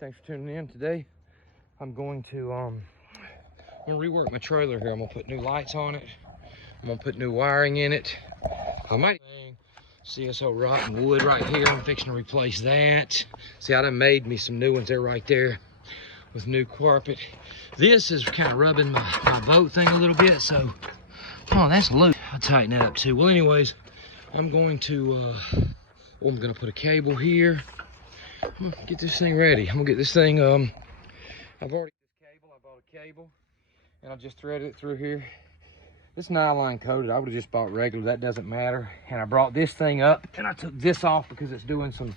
Thanks for tuning in. Today I'm going to rework my trailer here. I'm gonna put new lights on it. I'm gonna put new wiring in it. I might CSO rotten wood right here. I'm fixing to replace that. See, I done made me some new ones there right there with new carpet. This is kind of rubbing my boat thing a little bit, so that's loose. I'll tighten that up too. Well, anyways, I'm going to I'm gonna put a cable here. I'm gonna get this thing ready. I'm gonna get this thing I've already I bought a cable and I just threaded it through here. This nylon coated, I would have just bought regular, that doesn't matter. And I brought this thing up and I took this off because it's doing some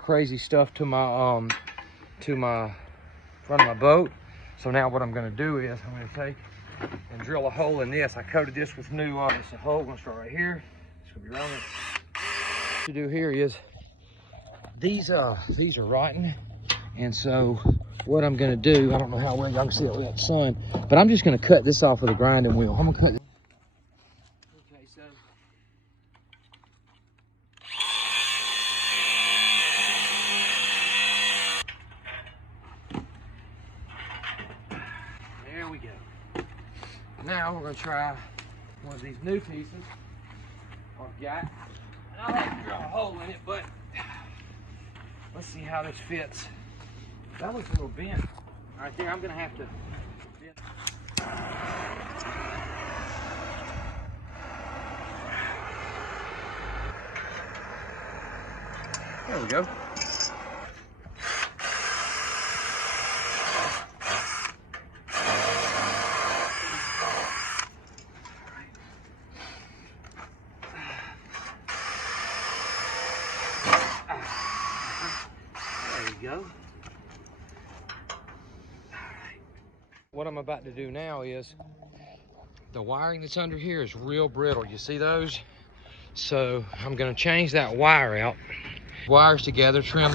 crazy stuff to my front of my boat. So now what I'm gonna do is I'm gonna take and drill a hole in this. I coated this with new it's a hole. I'm gonna start right here. It's gonna be round. What to do here is these are rotten, and so what I'm gonna do, I don't know how well y'all can see it with that sun, but I'm just gonna cut this off with a grinding wheel. I'm gonna cut. Okay, so there we go. Now we're gonna try one of these new pieces I've got, and I'll have to drill a hole in it, but let's see how this fits. That looks a little bent right there. I'm gonna have to bend. There we go. Go. What I'm about to do now is the wiring that's under here is real brittle. You see those? So I'm going to change that wire out. Wires together, trim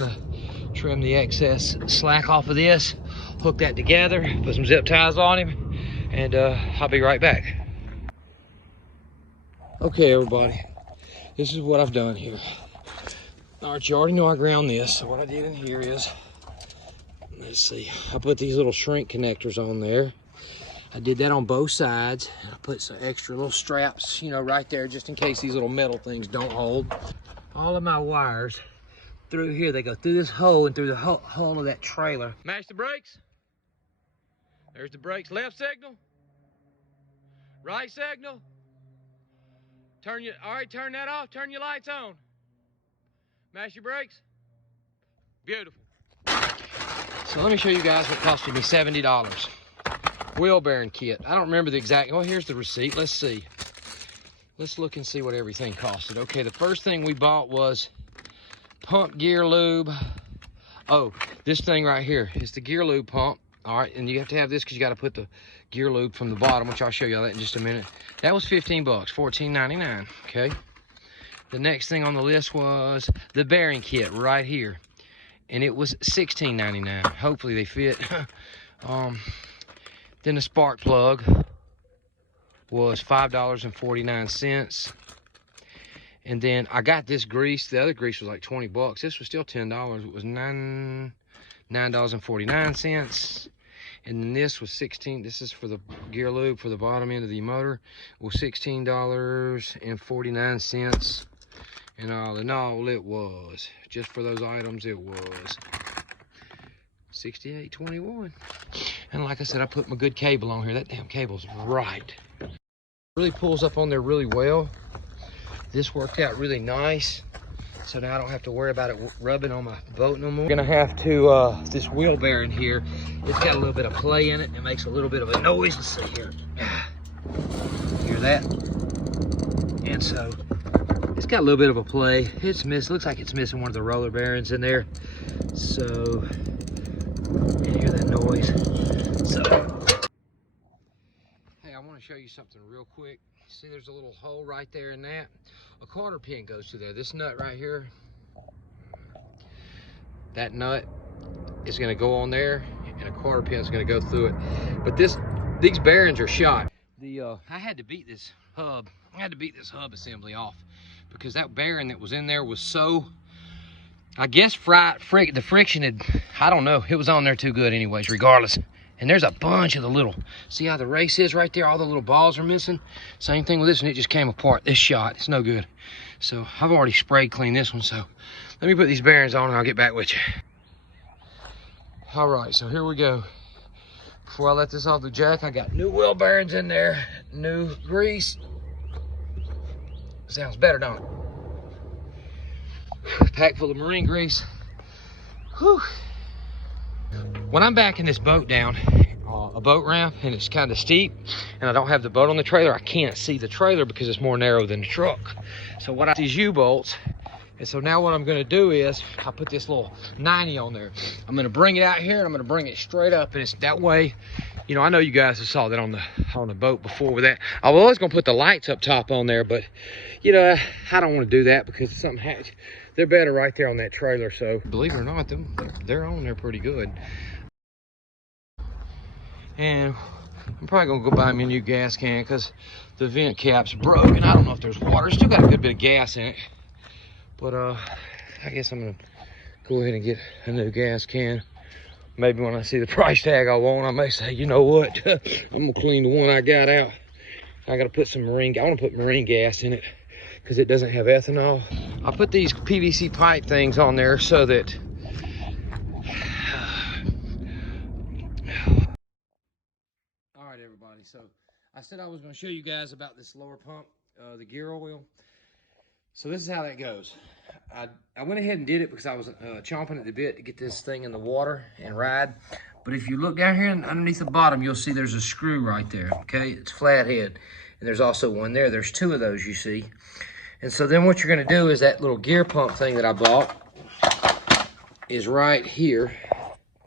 the excess slack off of this, hook that together, put some zip ties on him, and I'll be right back. Okay, everybody, this is what I've done here. All right, you already know I ground this. So what I did in here is, let's see, I put these little shrink connectors on there. I did that on both sides. I put some extra little straps, right there, just in case these little metal things don't hold. All of my wires through here, they go through this hole and through the hole of that trailer. Mash the brakes. There's the brakes. Left signal. Right signal. All right, turn that off. Turn your lights on. Mash your brakes. Beautiful. So let me show you guys what costed me $70. Wheel bearing kit. I don't remember the exact, here's the receipt. Let's see. Let's look and see what everything costed. Okay, the first thing we bought was pump gear lube. Oh, this thing right here is the gear lube pump. All right, and you have to have this because you got to put the gear lube from the bottom, which I'll show you that in just a minute. That was 15 bucks, $14.99, okay? The next thing on the list was the bearing kit right here, and it was $16.99. Hopefully they fit. Then the spark plug was $5.49. And then I got this grease. The other grease was like 20 bucks. This was still $10. It was $9.49. And then this was 16. This is for the gear lube for the bottom end of the motor. It was $16.49. And all in all, it was, just for those items, it was $68.21. And like I said, I put my good cable on here. That damn cable's right. Really pulls up on there really well. This worked out really nice. So now I don't have to worry about it rubbing on my boat no more. I'm gonna have to, this wheel bearing here, it's got a little bit of play in it. It makes a little bit of a noise. Let's see here. Hear that? And so, it's got a little bit of a play. It's looks like it's missing one of the roller bearings in there. So, you hear that noise. So, hey, I want to show you something real quick. See, there's a little hole right there in that. A quarter pin goes through there. This nut right here, that nut is going to go on there, and a quarter pin is going to go through it. But these bearings are shot. I had to beat this hub. I had to beat this hub assembly off because that bearing that was in there was so I guess the friction had, I don't know, it was on there too good anyways, regardless. And there's a bunch of the little, see how the race is right there? All the little balls are missing. Same thing with this one, it just came apart. This shot, it's no good. So I've already sprayed clean this one, so let me put these bearings on and I'll get back with you. All right, so here we go. Before I let this off the jack, I got new wheel bearings in there, new grease. Sounds better, don't it? Pack full of marine grease. Whew. When I'm backing this boat down a boat ramp and it's kind of steep and I don't have the boat on the trailer, I can't see the trailer because it's more narrow than the truck. So what I these U-bolts, and so now what I'm going to do is I put this little 90 on there. I'm going to bring it out here and I'm going to bring it straight up, and it's that way. You know, I know you guys have saw that on the boat before with that. I was always going to put the lights up top on there, but you know, I don't want to do that because something happens. They're better right there on that trailer. So believe it or not, they're on there pretty good. And I'm probably gonna go buy me a new gas can because the vent cap's broken. I don't know if there's water. Still got a good bit of gas in it. But I guess I'm gonna go ahead and get a new gas can. Maybe when I see the price tag I want, I may say, you know what? I'm gonna clean the one I got out. I gotta put some I wanna put marine gas in it because it doesn't have ethanol. I put these PVC pipe things on there so that all right, everybody, so I said I was going to show you guys about this lower pump, the gear oil. So this is how that goes. I went ahead and did it because I was chomping at the bit to get this thing in the water and ride. But if you look down here and underneath the bottom, you'll see there's a screw right there, okay? It's flathead. And there's also one there. There's two of those, you see. And so then what you're going to do is that little gear pump thing that I bought is right here,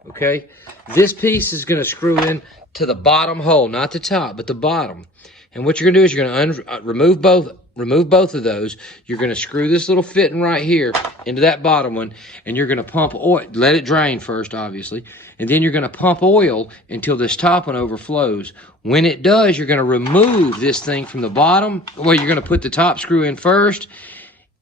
okay? This piece is going to screw in to the bottom hole, not the top, but the bottom. And what you're going to do is you're going to remove both of those. You're going to screw this little fitting right here into that bottom one, and you're going to pump oil. Let it drain first, obviously. And then you're going to pump oil until this top one overflows. When it does, you're going to remove this thing from the bottom. Well, you're going to put the top screw in first,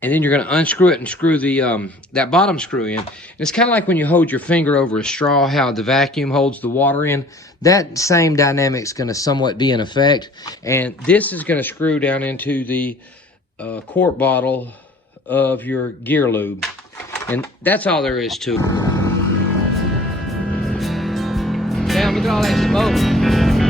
and then you're going to unscrew it and screw the that bottom screw in. And it's kind of like when you hold your finger over a straw, how the vacuum holds the water in. That same dynamic's going to somewhat be in effect. And this is going to screw down into the quart bottle of your gear lube. And that's all there is to it. Damn, look at all that smoke.